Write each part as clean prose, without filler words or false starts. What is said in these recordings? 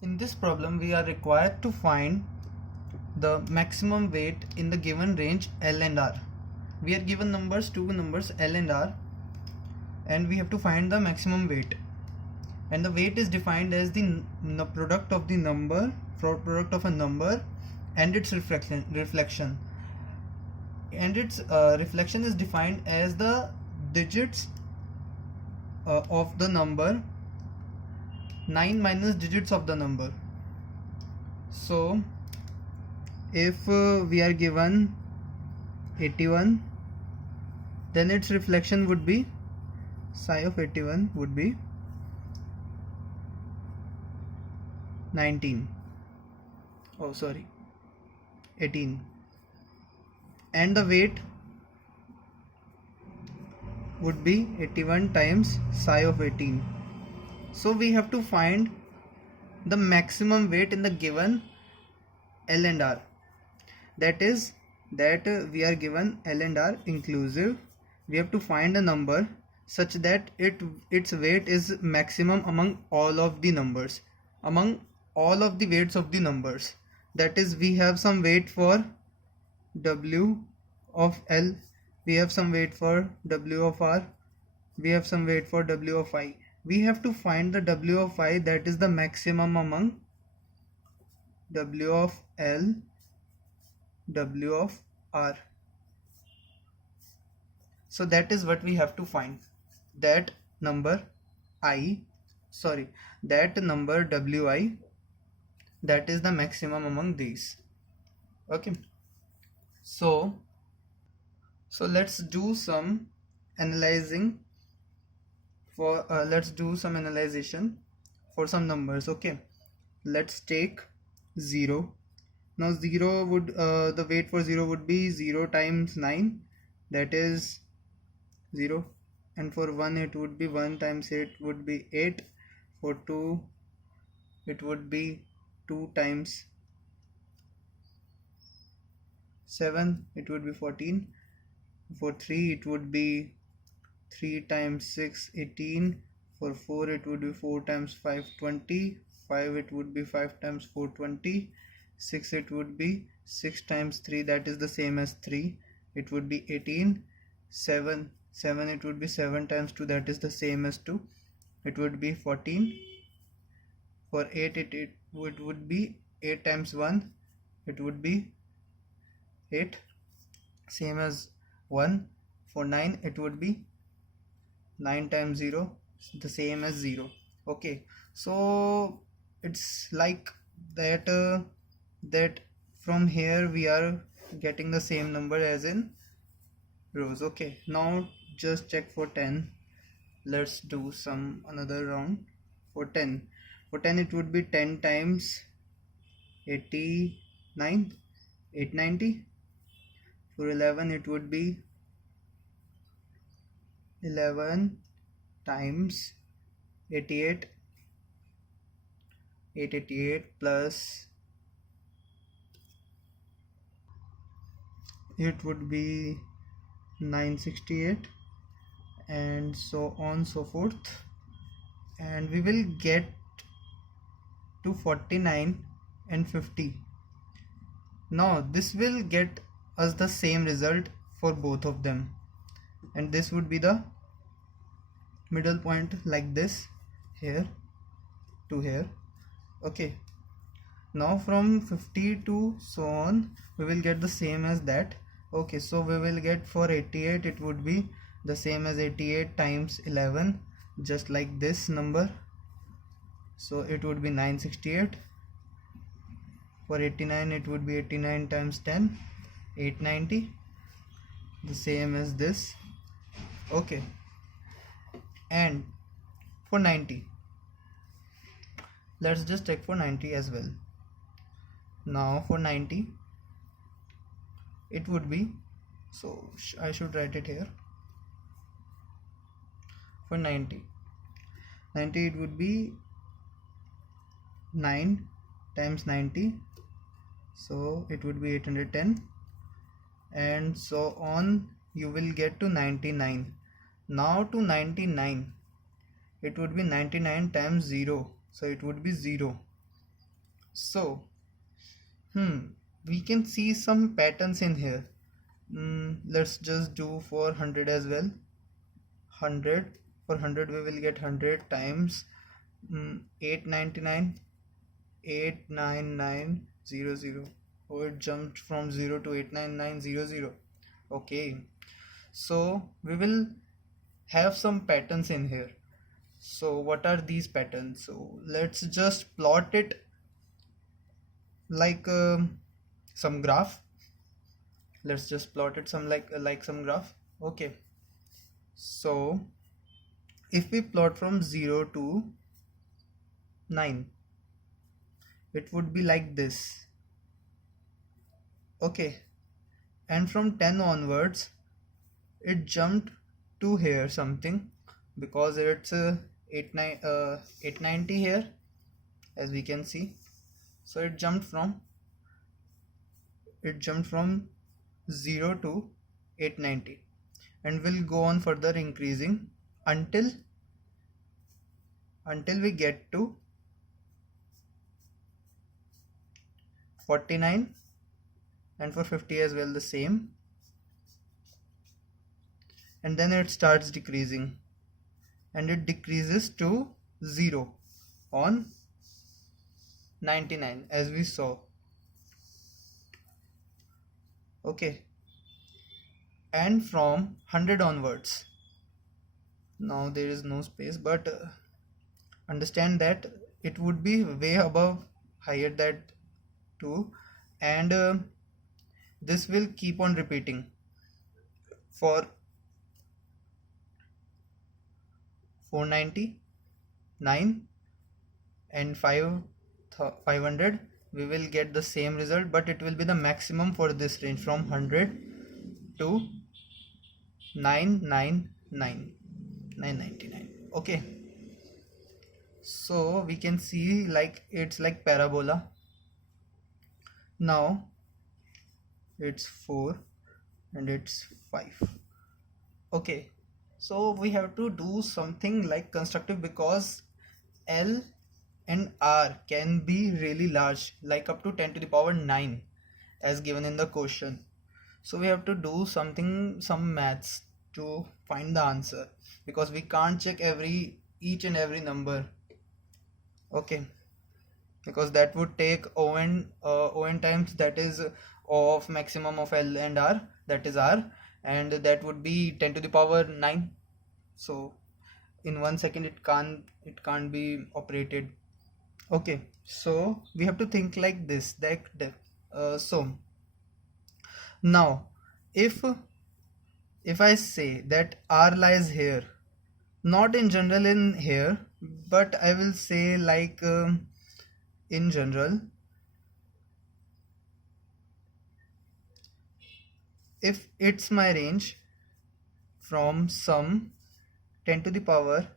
In this problem, we are required to find the maximum weight in the given range L and R. We are given two numbers L and R, and we have to find the maximum weight. And the weight is defined as the product of a number and its reflection. And its reflection is defined as the digits of the number 9 minus digits of the number. So if we are given 81, then its reflection would be psi of 81 would be 18, and the weight would be 81 times psi of 18. So we have to find the maximum weight in the given L and R. That is that we are given L and R inclusive. We have to find a number such that its weight is maximum among all of the numbers, among all of the weights of the numbers. That is, we have some weight for W of L, we have some weight for W of R, we have some weight for W of I. We have to find the W of I that is the maximum among W of L, W of R. So that is what we have to find. That number Wi, that is the maximum among these. Okay. So let's do some analyzation for some numbers. Okay, let's take 0. Now 0 would the weight for 0 would be 0 times 9, that is 0, and for 1 it would be 1 times 8 would be 8. For 2 it would be 2 times 7, it would be 14. For 3 it would be 3 times 6, 18. For 4 it would be 4 times 5, 20. 5 it would be 5 times 4, 20. 6 it would be 6 times 3, that is the same as 3, it would be 18. 7 it would be 7 times 2, that is the same as 2, it would be 14. For 8 it would be 8 times 1, it would be 8, same as 1. For 9 it would be 9 times 0, the same as 0. Okay, so it's like that that from here we are getting the same number as in rows. Okay, now just check for 10. Let's do some another round. For 10 it would be 10 times 89, 890. For 11 it would be 11 times 88, 888 plus it would be 968, and so on so forth, and we will get to 49 and 50. Now this will get us the same result for both of them, and this would be the middle point, like this, here to here. Okay, now from 50 to so on we will get the same as that. Okay, so we will get for 88 it would be the same as 88 times 11, just like this number, so it would be 968. For 89 it would be 89 times 10, 890, the same as this. Okay, and for 90, let's just check for 90 as well. Now for 90 it would be, so I should write it here. For 90 it would be 9 times 90, so it would be 810, and so on you will get to 99. Now to 99 it would be 99 times 0, so it would be 0. So we can see some patterns in here. Let's just do for 100 as well. 100, for 100 we will get 100 times 899 89900. Oh, it jumped from 0 to 89900. Okay, so we will have some patterns in here. So what are these patterns? So let's just plot it like some graph. Let's just plot it some like some graph. Okay, so if we plot from 0 to 9, it would be like this. Okay, and from 10 onwards it jumped to here something, because it's 890 here, as we can see. So it jumped from 0 to 890, and will go on further increasing until we get to 49, and for 50 as well the same, and then it starts decreasing, and it decreases to 0 on 99, as we saw. Okay, and from 100 onwards, now there is no space, but understand that it would be way above, higher that too, and this will keep on repeating for 499 and 500. We will get the same result, but it will be the maximum for this range from 100 to 999. Okay, so we can see like it's like parabola. Now it's 4 and it's 5. Okay, so we have to do something like constructive, because L and R can be really large, like up to 10 to the power 9 as given in the question. So we have to do some maths to find the answer, because we can't check each and every number. Okay, because that would take on times, that is of maximum of L and R, that is R, and that would be 10 to the power 9. So in 1 second it can't be operated. Okay, so we have to think like this, so now if I say that R lies here, not in general in here, but I will say like in general, if it's my range from some 10 to the power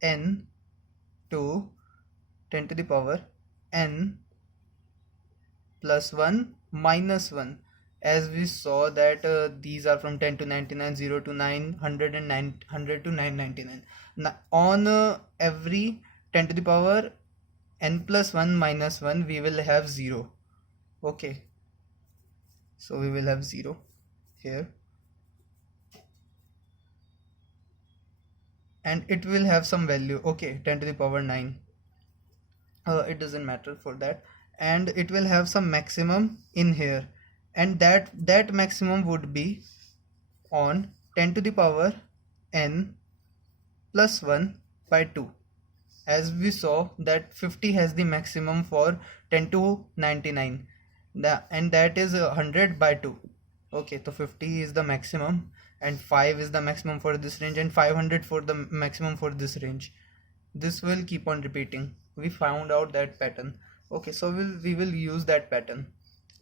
n to 10 to the power n plus 1 minus 1, as we saw that these are from 10 to 99, 0 to 900, and 900 to 999. Now, on every 10 to the power n plus 1 minus 1, we will have 0. Okay, so we will have 0 here, and it will have some value. Okay, 10 to the power 9, it doesn't matter for that, and it will have some maximum in here, and that maximum would be on 10 to the power n plus 1 by 2, as we saw that 50 has the maximum for 10 to 99, and that is 100 by 2. Okay, so 50 is the maximum, and 5 is the maximum for this range, and 500 for the maximum for this range. This will keep on repeating. We found out that pattern. Okay, so we will use that pattern.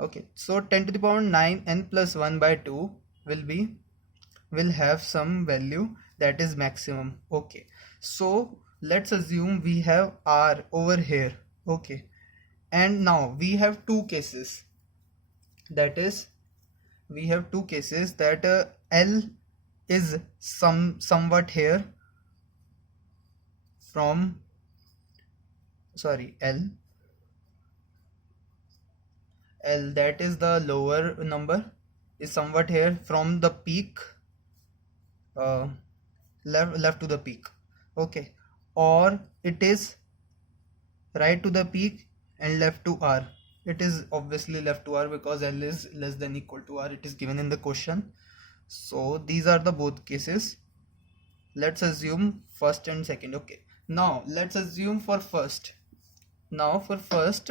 Okay, so 10 to the power 9 n plus 1 by 2 will have some value that is maximum. Okay, so let's assume we have R over here. Okay, and now we have two cases, that is we have two cases that L is somewhat here, from, sorry, L, that is the lower number, is somewhat here from the peak, uh, left to the peak, okay, or it is right to the peak and left to R. It is obviously left to R because L is less than equal to R. It is given in the question. So these are the both cases. Let's assume first and second. Okay. Now let's assume for first. Now for first,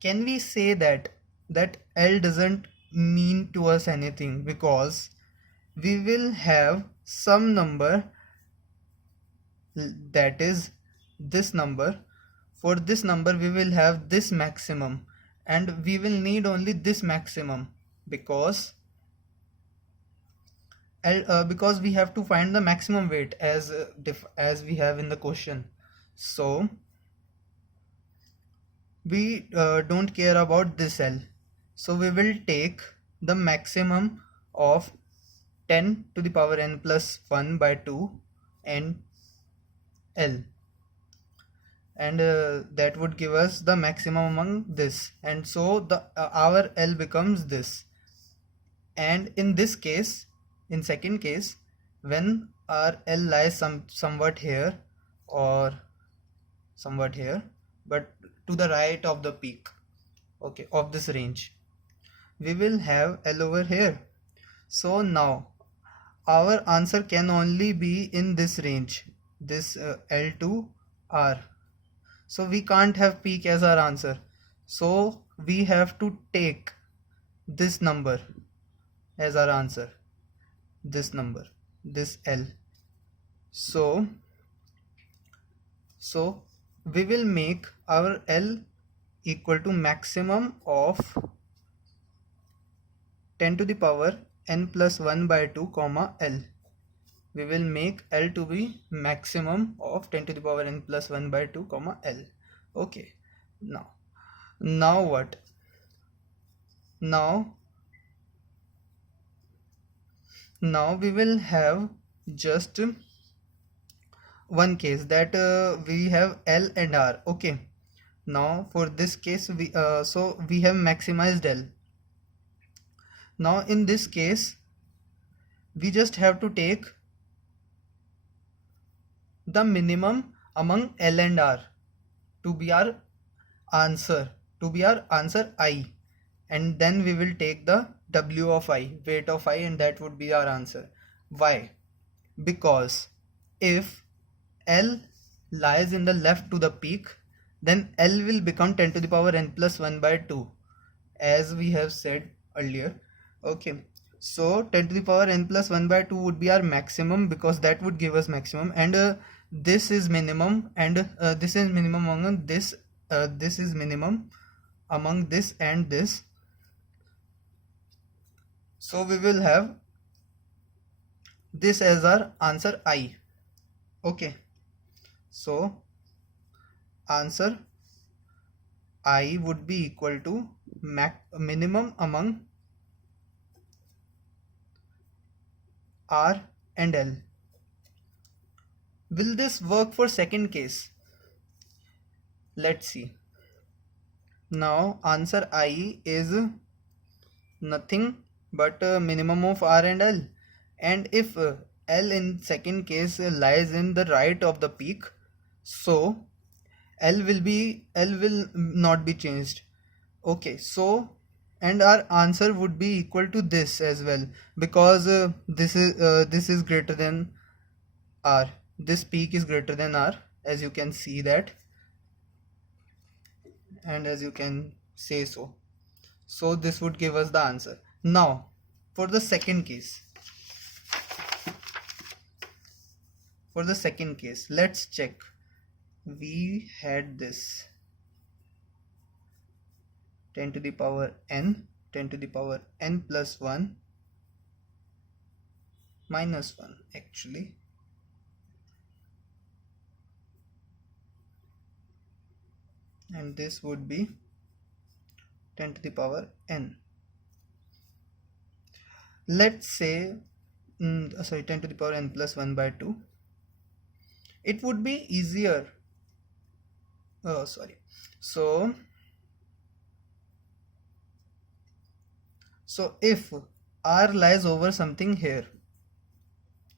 can we say that L doesn't mean to us anything because we will have some number, that is this number. For this number we will have this maximum and we will need only this maximum because because we have to find the maximum weight as we have in the question. So we don't care about this L, so we will take the maximum of 10 to the power n plus 1 by 2 and L, and that would give us the maximum among this, and so the our L becomes this. And in this case, in second case, when our L lies somewhat here or somewhat here, but to the right of the peak, okay, of this range, we will have L over here. So now our answer can only be in this range, this L to R. So we can't have peak as our answer. So we have to take this number as our answer, this number, this L. So we will make our L equal to maximum of 10 to the power n plus 1 by 2 comma L. We will make L to be maximum of 10 to the power n plus 1 by 2 comma L. Okay, now what? Now we will have just one case, that we have L and R. Okay, now for this case we so we have maximized L. Now in this case we just have to take the minimum among L and R to be our answer, I, and then we will take the W of I, weight of I, and that would be our answer. Why? Because if L lies in the left to the peak, then L will become 10 to the power n plus 1 by 2, as we have said earlier. Okay, so 10 to the power n plus 1 by 2 would be our maximum because that would give us maximum, and this is minimum, and this is minimum among this, this is minimum among this and this. So we will have this as our answer I. Okay, so answer I would be equal to minimum among R and L. Will this work for second case? Let's see. Now answer I is nothing but minimum of R and L, and if L in second case lies in the right of the peak, so L will not be changed. Okay, so and our answer would be equal to this as well, because this is greater than R, this peak is greater than R, as you can see that, and as you can say so. So this would give us the answer. Now for the second case, let's check. We had this 10 to the power n, 10 to the power n plus 1 minus 1 actually, and this would be 10 to the power n. Let's say 10 to the power n plus 1 by 2. it would be easier. Oh, sorry. So if r lies over something here,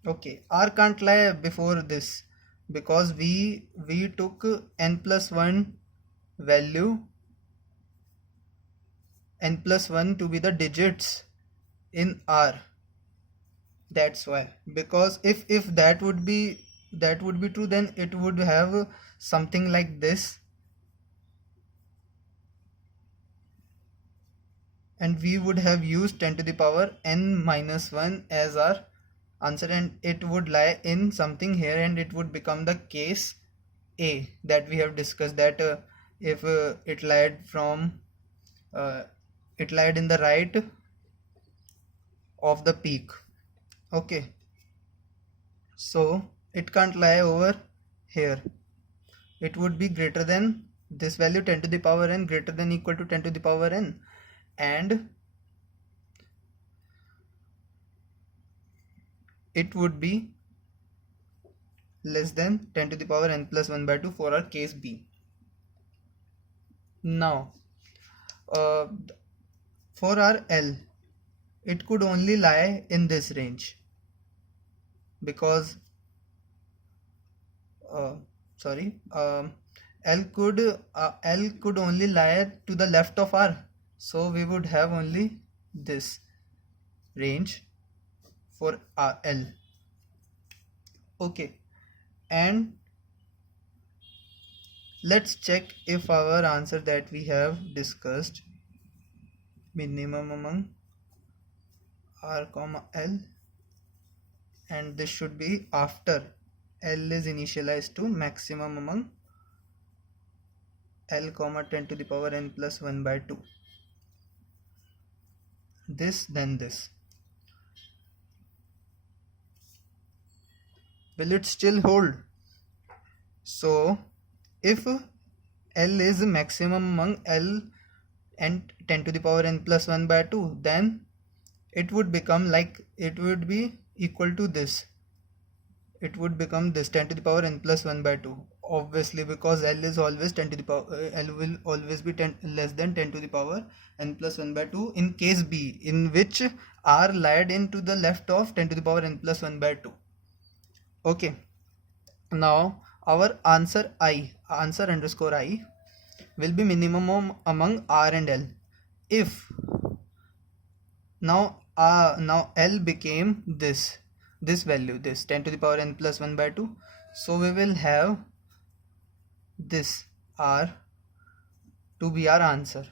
okay, r can't lie before this because we took n plus 1 value, n plus 1 to be the digits in r. That's why, because if that would be true, then it would have something like this, and we would have used 10 to the power n minus 1 as our answer, and it would lie in something here, and it would become the case A that we have discussed, that if it lied from it lied in the right of the peak. Okay, so it can't lie over here. It would be greater than this value 10 to the power n, greater than equal to 10 to the power n, and it would be less than 10 to the power n plus 1 by 2 for our case B. Now uh, for our L, it could only lie in this range because sorry, L could only lie to the left of R, so we would have only this range for L. Okay, and let's check if our answer that we have discussed, minimum among R comma L, and this should be after L is initialized to maximum among L comma 10 to the power n plus 1 by 2. This, then this. Will it still hold? So if L is maximum among L and 10 to the power n plus 1 by 2, then it would become like, it would be equal to this. It would become this 10 to the power n plus 1 by 2, obviously, because L is always 10 to the power L will always be 10 less than 10 to the power n plus 1 by 2 in case B, in which R lied into the left of 10 to the power n plus 1 by 2. Okay, now our answer underscore I will be minimum among R and L. If now L became this value, this 10 to the power n plus 1 by 2, so we will have this R to be our answer.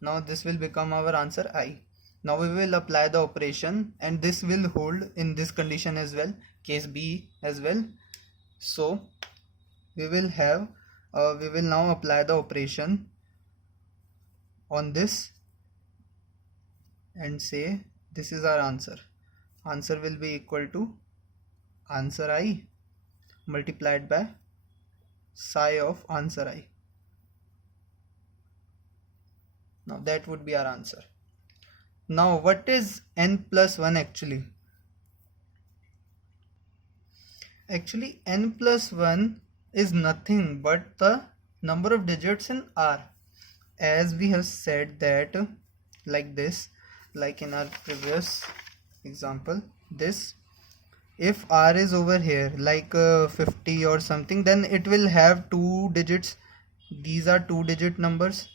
Now this will become our answer I. Now we will apply the operation, and this will hold in this condition as well, case B as well. So we will have we will now apply the operation on this and say this is our answer. Answer will be equal to answer I multiplied by psi of answer I. Now that would be our answer. Now what is n plus 1 actually? Actually n plus 1 is nothing but the number of digits in R, as we have said that, like this, like in our previous example, this, if R is over here like 50 or something, then it will have 2 digits. These are 2-digit numbers,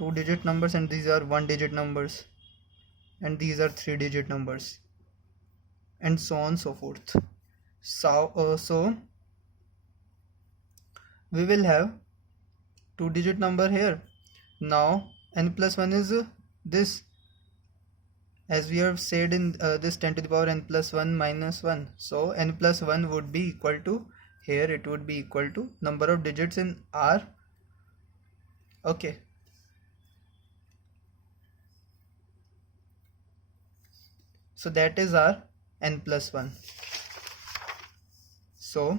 and these are 1-digit numbers, and these are 3-digit numbers, and so on so forth. So we will have 2-digit number here. Now n plus 1 is this, as we have said in this 10 to the power n plus 1 minus 1. So n plus 1 would be equal to, here it would be equal to number of digits in R. Okay, so that is our n plus 1. So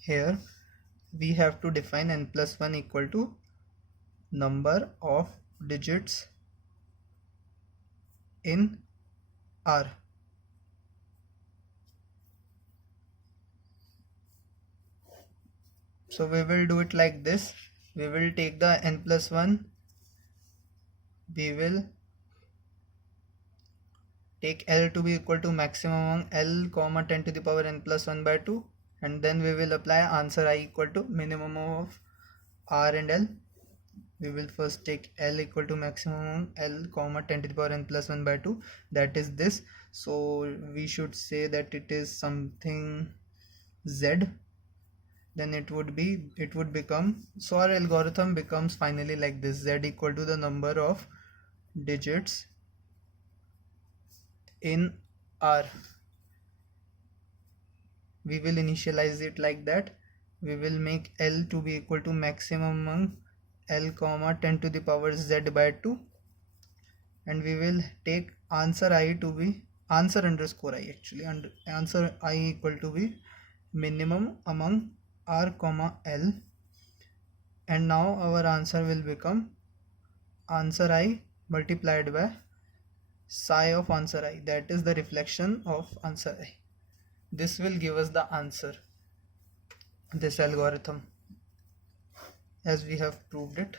here we have to define n plus 1 equal to number of digits in R. So we will do it like this. We will take the n plus 1. We will take L to be equal to maximum among L comma 10 to the power n plus 1 by 2, and then we will apply answer I equal to minimum of R and L. We will first take L equal to maximum among L comma 10 to the power n plus 1 by 2, that is this. So we should say that it is something Z. Then it would become, so our algorithm becomes finally like this: Z equal to the number of digits in R. We will initialize it like that. We will make L to be equal to maximum among L comma 10 to the power Z by 2, and we will take answer I to be answer underscore I actually, and answer I equal to be minimum among R comma L, and now our answer will become answer I multiplied by psi of answer I, that is the reflection of answer I. This will give us the answer, this algorithm, as we have proved it.